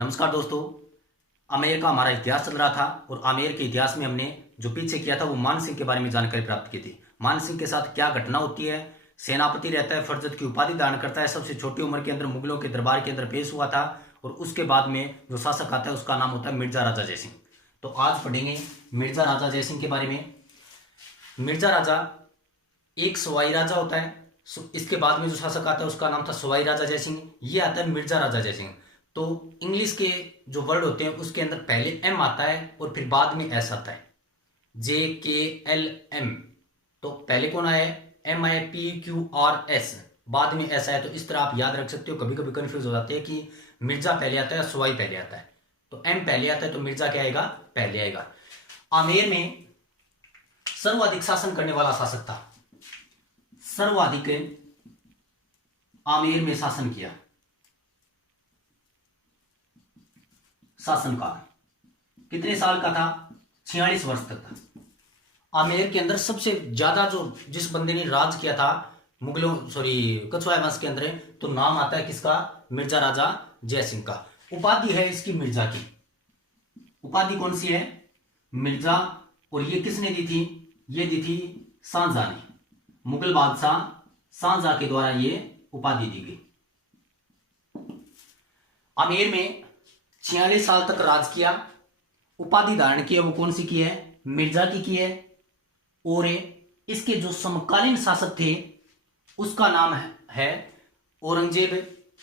नमस्कार दोस्तों। आमेर का हमारा इतिहास चल रहा था और आमेर के इतिहास में हमने जो पीछे किया था वो मान सिंह के बारे में जानकारी प्राप्त की थी। मान सिंह के साथ क्या घटना होती है। सेनापति रहता है, फरजत की उपाधि धारण करता है, सबसे छोटी उम्र के अंदर मुगलों के दरबार के अंदर पेश हुआ था और उसके बाद में जो शासक आता है उसका नाम होता है मिर्जा राजा जयसिंह। तो आज पढ़ेंगे मिर्जा राजा जयसिंह के बारे में। मिर्जा राजा एक सवाई राजा होता है। इसके बाद में जो शासक आता है उसका नाम था सवाई राजा जयसिंह। ये आता है मिर्जा राजा जयसिंह। तो इंग्लिश के जो वर्ड होते हैं उसके अंदर पहले एम आता है और फिर बाद में एस आता है, JKLM। तो पहले कौन आया है? MIPQRS, बाद में एस आया। तो इस तरह आप याद रख सकते हो। कभी कभी कंफ्यूज हो जाते हैं कि मिर्जा पहले आता है, सवाई पहले आता है। तो एम पहले आता है तो मिर्जा क्या आएगा? पहले आएगा। आमेर में सर्वाधिक शासन करने वाला शासक था। सर्वाधिक आमेर में शासन किया। शासनकाल कितने साल का था? 46 वर्ष तक था। आमेर के अंदर सबसे ज्यादा जो जिस बंदे ने राज किया था कछवाहा वंश के अंदर, तो नाम आता है किसका? मिर्जा राजा जयसिंह का। उपाधि है इसकी मिर्जा की। उपाधि कौन सी है? मिर्जा। और ये किसने दी थी? ये दी थी शाहजहां ने। मुगल बादशाह शाहजहां के द्वारा ये उपाधि दी गई। आमेर में 46 साल तक राज किया। उपाधि धारण की है वो कौन सी की है? मिर्जा की है। और इसके जो समकालीन शासक थे उसका नाम है औरंगजेब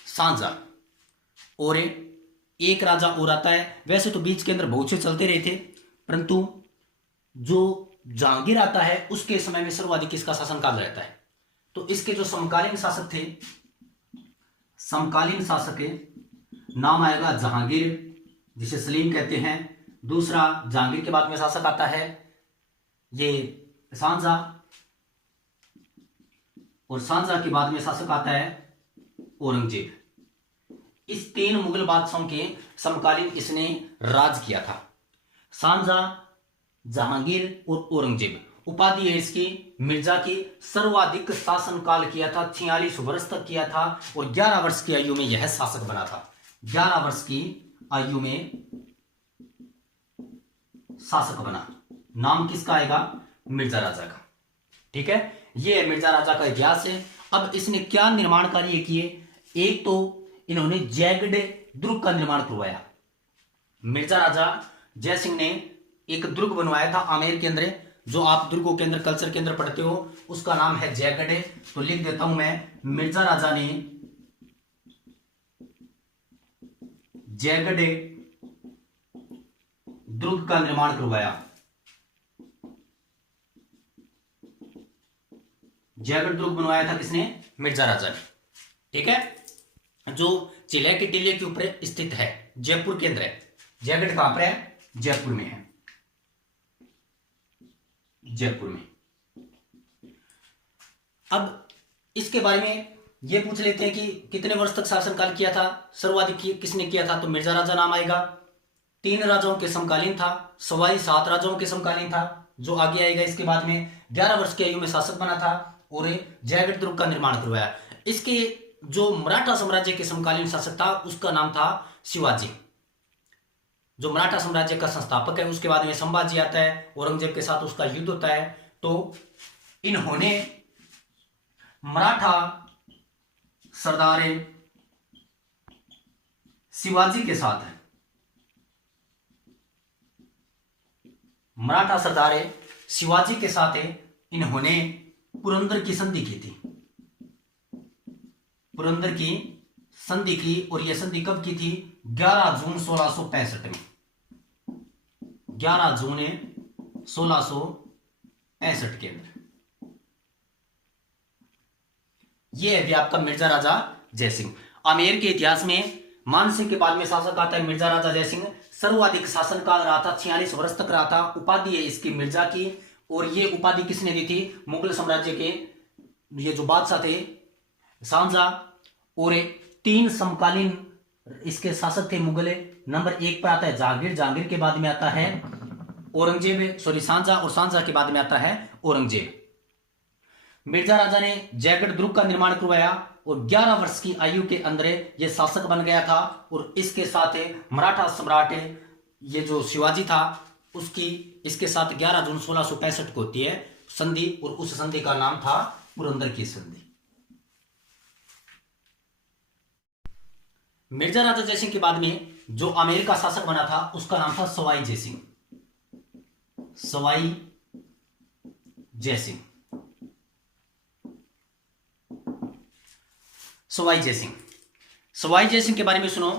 शाहजहां। और एक राजा और आता है। वैसे तो बीच के अंदर बहुत से चलते रहे थे, परंतु जो जहांगीर आता है उसके समय में सर्वाधिक इसका शासनकाल रहता है। तो इसके जो समकालीन शासक थे, समकालीन शासक नाम आएगा जहांगीर, जिसे सलीम कहते हैं। दूसरा, जहांगीर के बाद में शासक आता है ये शाहजहां, और शाहजहां के बाद में शासक आता है औरंगजेब। इस तीन मुगल बादशाहों के समकालीन इसने राज किया था। शाहजहां, जहांगीर और औरंगजेब। उपाधि है इसकी मिर्जा की। सर्वाधिक शासनकाल किया था, 46 वर्ष तक किया था और 11 वर्ष की आयु में यह शासक बना था। 11 वर्ष की आयु में शासक बना। नाम किसका आएगा? मिर्जा राजा का। ठीक है, यह मिर्जा राजा का इतिहास है। अब इसने क्या निर्माण कार्य किए? एक तो इन्होंने जयगढ़ दुर्ग का निर्माण करवाया। मिर्जा राजा जयसिंह ने एक दुर्ग बनवाया था आमेर के अंदर। जो आप दुर्गों के अंदर कल्चर के अंदर पढ़ते हो उसका नाम है जयगढ़। तो लिख देता हूं मैं, मिर्जा राजा ने जयगढ़ दुर्ग का निर्माण करवाया। जयगढ़ दुर्ग बनवाया था किसने? मिर्जा राजा ने। ठीक है, जो चिल्हे के टीले के ऊपर स्थित है, जयपुर के अंदर है। जयगढ़ कहां पर है? जयपुर में है। जयपुर में। अब इसके बारे में यह पूछ लेते हैं कि कितने वर्ष तक शासनकाल किया था, सर्वाधिक किसने किया था? तो मिर्जा राजा नाम आएगा। 3 राजाओं के समकालीन था, सवाई 7 राजाओं के समकालीन था, जो आगे आएगा इसके बाद में। 11 वर्ष की आयु में शासक बना था और जयगढ़ दुर्ग का निर्माण करवाया। इसके जो मराठा साम्राज्य के समकालीन शासक था उसका नाम था शिवाजी, जो मराठा साम्राज्य का संस्थापक है। उसके बाद में संभाजी आता है, औरंगजेब के साथ उसका युद्ध होता है। तो इन्होंने मराठा सरदार शिवाजी के साथ, मराठा सरदार शिवाजी के साथ इन्होंने पुरंदर की संधि की थी। पुरंदर की संधि की, और यह संधि कब की थी? 11 जून 1665 में। 11 जून 1665 के अंदर। यह है आपका मिर्जा राजा जयसिंह। आमेर के इतिहास में मानसिंह के बाद में शासक आता है मिर्जा राजा जयसिंह। सर्वाधिक शासनकाल रहा था, 46 वर्ष तक रहा था। उपाधि है इसकी मिर्जा की। और ये उपाधि किसने दी थी? मुगल साम्राज्य के ये जो बादशाह थे, शाहजहां। और 3 समकालीन इसके शासक थे मुगल। नंबर 1 पर आता है जहांगीर। जहांगीर के बाद में आता है शाहजहां, और शाहजहां के बाद में आता है औरंगजेब। मिर्जा राजा ने जयगढ़ दुर्ग का निर्माण करवाया और 11 वर्ष की आयु के अंदर ये शासक बन गया था। और इसके साथ मराठा सम्राट ये जो शिवाजी था उसकी इसके साथ 11 जून 1665 को होती है संधि, और उस संधि का नाम था पुरंदर की संधि। मिर्जा राजा जयसिंह के बाद में जो आमेर का शासक बना था उसका नाम था सवाई जयसिंह। सवाई जयसिंह, सवाई जयसिंह, सवाई जयसिंह के बारे में सुनो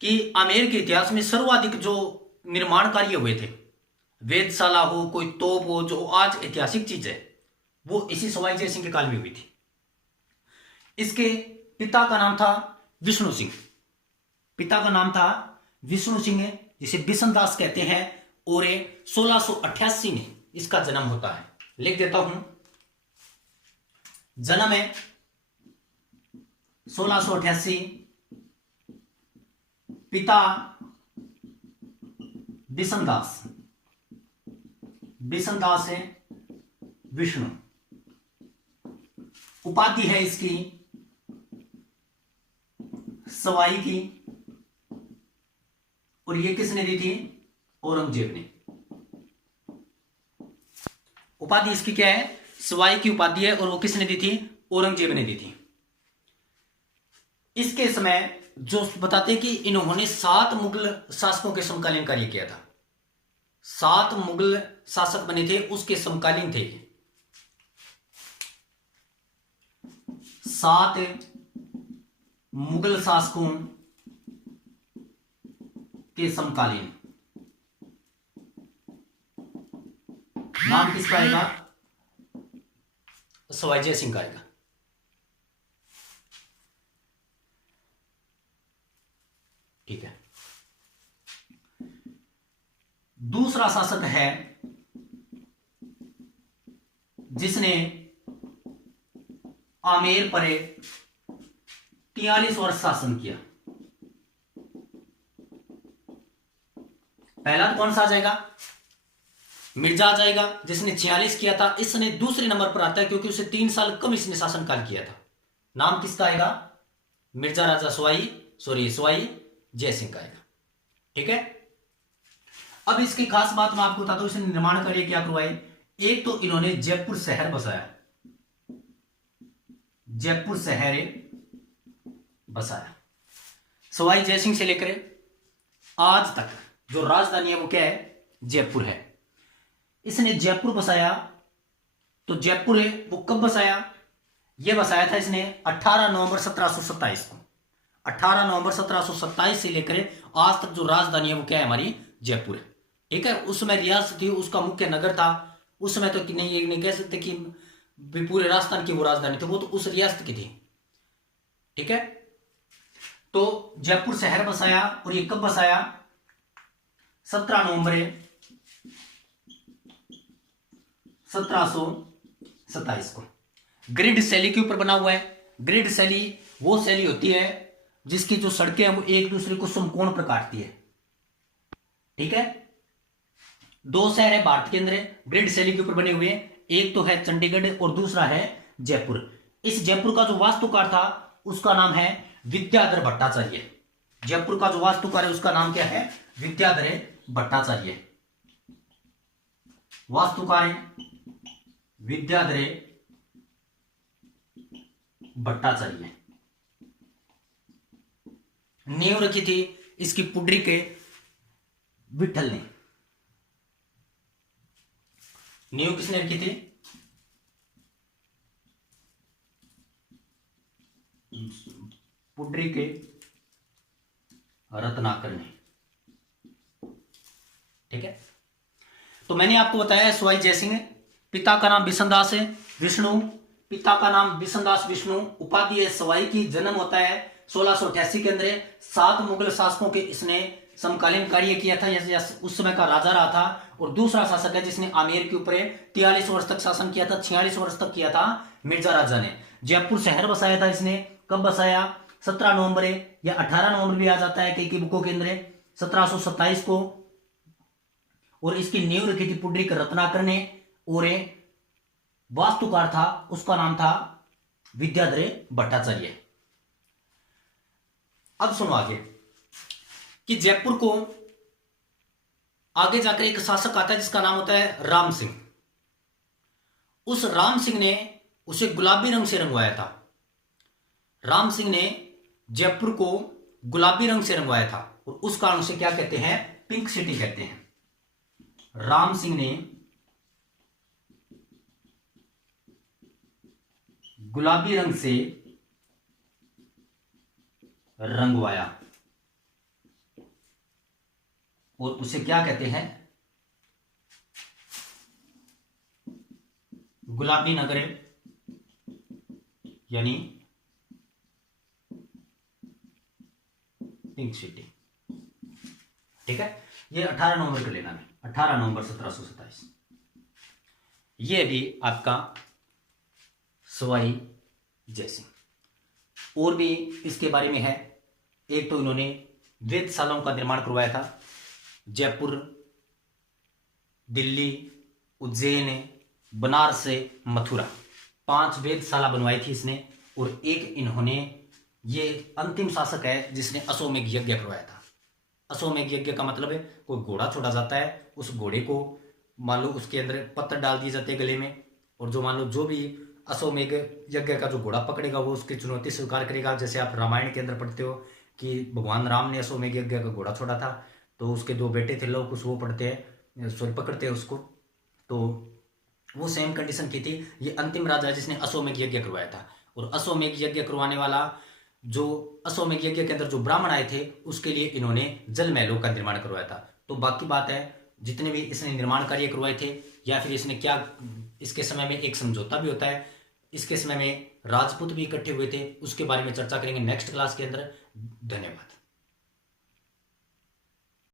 कि आमेर के इतिहास में सर्वाधिक जो निर्माण कार्य हुए थे, वेधशाला हो, कोई तोप हो, जो आज ऐतिहासिक चीज है, वो इसी सवाई जयसिंह के काल में हुई थी। इसके पिता का नाम था विष्णु सिंह, पिता का नाम था विष्णु सिंह, जिसे बिशन दास कहते हैं, और 1688 में इसका जन्म होता है। लिख देता हूं, जन्म है 1688, पिता बिशन दास, बिशन दास है विष्णु, उपाधि है इसकी सवाई की, और ये किसने दी थी? औरंगजेब ने। उपाधि इसकी क्या है? सवाई की उपाधि है, और वो किसने दी थी? औरंगजेब ने दी थी। इसके समय जो बताते कि इन्होंने 7 मुगल शासकों के समकालीन कार्य किया था, 7 मुगल शासक बने थे उसके समकालीन थे ये, 7 मुगल शासकों के समकालीन। नाम किसका आएगा? सवाई जयसिंह का आएगा। ठीक है। दूसरा शासक है जिसने आमेर पर 43 वर्ष शासन किया। पहला तो कौन सा आ जाएगा? मिर्जा आ जाएगा, जिसने 46 किया था। इसने दूसरे नंबर पर आता है क्योंकि उसे 3 साल कम इसने शासनकाल किया था। नाम किसका आएगा? मिर्जा राजा सवाई जयसिंह का आएगा। ठीक है। अब इसकी खास बात मैं आपको बताता हूं, इसने निर्माण कार्य क्या करवाए। एक तो इन्होंने जयपुर शहर बसाया, जयपुर शहर बसाया। सवाई जयसिंह से लेकर आज तक जो राजधानी है वो क्या है? जयपुर है। इसने जयपुर बसाया। तो जयपुर है वो कब बसाया? ये बसाया था इसने 18 नवंबर 1727 को। 18 नवंबर 1727 से लेकर आज तक जो राजधानी है वो क्या है? हमारी जयपुर है। ठीक है। उस समय रियासत थी, उसका मुख्य नगर था। उस समय तो नहीं, ये नहीं कह सकते कि पूरे राजस्थान की वो राजधानी थी, वो तो उस रियासत की थी। ठीक है। तो जयपुर शहर बसाया। और ये कब बसाया? 17 नवंबर 1727 को। ग्रिड शैली के ऊपर बना हुआ है। ग्रिड शैली वो शैली होती है जिसकी जो सड़कें हैं वो एक दूसरे को समकोण पर काटती है। ठीक है। 2 शहर है भारत के अंदर ग्रिड शैली के ऊपर बने हुए। एक तो है चंडीगढ़ और दूसरा है जयपुर। इस जयपुर का जो वास्तुकार था उसका नाम है विद्याधर भट्टाचार्य। जयपुर का जो वास्तुकार है उसका नाम क्या है? विद्याधर भट्टाचार्य। वास्तुकार है विद्याधर भट्टाचार्य। नींव रखी थी इसकी पुडरी के विठल ने। नींव किसने रखी थी? पुडरी के रत्नाकर ने। ठीक है। तो मैंने आपको बताया सवाई जयसिंह, पिता का नाम बिशनदास है विष्णु, पिता का नाम बिशनदास विष्णु, उपाधि है सवाई की। जन्म होता है 1688 के अंदर। 7 मुगल शासकों के इसने समकालीन कार्य किया था, उस समय का राजा रहा था। और दूसरा शासक है जिसने आमेर के ऊपर 43 वर्ष तक शासन किया था, 46 वर्ष तक किया था मिर्जा राजा ने। जयपुर शहर बसाया था इसने। कब बसाया? 17 नवंबर या 18 नवंबर भी आ जाता है कई बुकों के अंदर, 1727 को। और इसकी नींव रखी थी पुडरी के रत्नाकर ने। और वास्तुकार था उसका नाम था विद्याधर भट्टाचार्य। अब सुनो आगे कि जयपुर को आगे जाकर एक शासक आता है जिसका नाम होता है राम सिंह। उस राम सिंह ने उसे गुलाबी रंग से रंगवाया था। राम सिंह ने जयपुर को गुलाबी रंग से रंगवाया था और उस कारण से क्या कहते हैं, पिंक सिटी कहते हैं। राम सिंह ने गुलाबी रंग से रंगवाया और उसे क्या कहते हैं, गुलाबी नगर यानी पिंक सिटी। ठीक है, ये 18 नवंबर को लेना है, 18 नवंबर 1727। ये भी आपका सवाई जयसिंह। और भी इसके बारे में है। एक तो इन्होंने वेधशालाओं का निर्माण करवाया था। जयपुर, दिल्ली, उज्जैन, बनारस, मथुरा, 5 वेधशाला बनवाई थी इसने। और एक इन्होंने, ये अंतिम शासक है जिसने अश्वमेध यज्ञ करवाया था। अश्वमेध यज्ञ का मतलब है कोई घोड़ा छोड़ा जाता है, उस घोड़े को मान लो उसके अंदर पत्थर डाल दिए जाते हैं गले में, और जो मान लो जो भी अश्वमेध यज्ञ का जो घोड़ा पकड़ेगा वो उसकी चुनौती स्वीकार करेगा। जैसे आप रामायण के अंदर पढ़ते हो कि भगवान राम ने अश्वमेध यज्ञ का घोड़ा छोड़ा था, तो उसके 2 बेटे थे लव कुश, वो पढ़ते हैं, सॉरी पकड़ते हैं उसको, तो वो सेम कंडीशन की थी। ये अंतिम राजा है जिसने अश्वमेध यज्ञ करवाया था। और अश्वमेध यज्ञ करवाने वाला, जो अश्वमेध यज्ञ के अंदर जो ब्राह्मण आए थे उसके लिए इन्होंने जल महलों का निर्माण करवाया था। तो बाकी बात है, जितने भी इसने निर्माण कार्य करवाए थे या फिर इसने क्या, इसके समय में एक समझौता भी होता है, इसके समय में राजपूत भी इकट्ठे हुए थे, उसके बारे में चर्चा करेंगे नेक्स्ट क्लास के अंदर। धन्यवाद।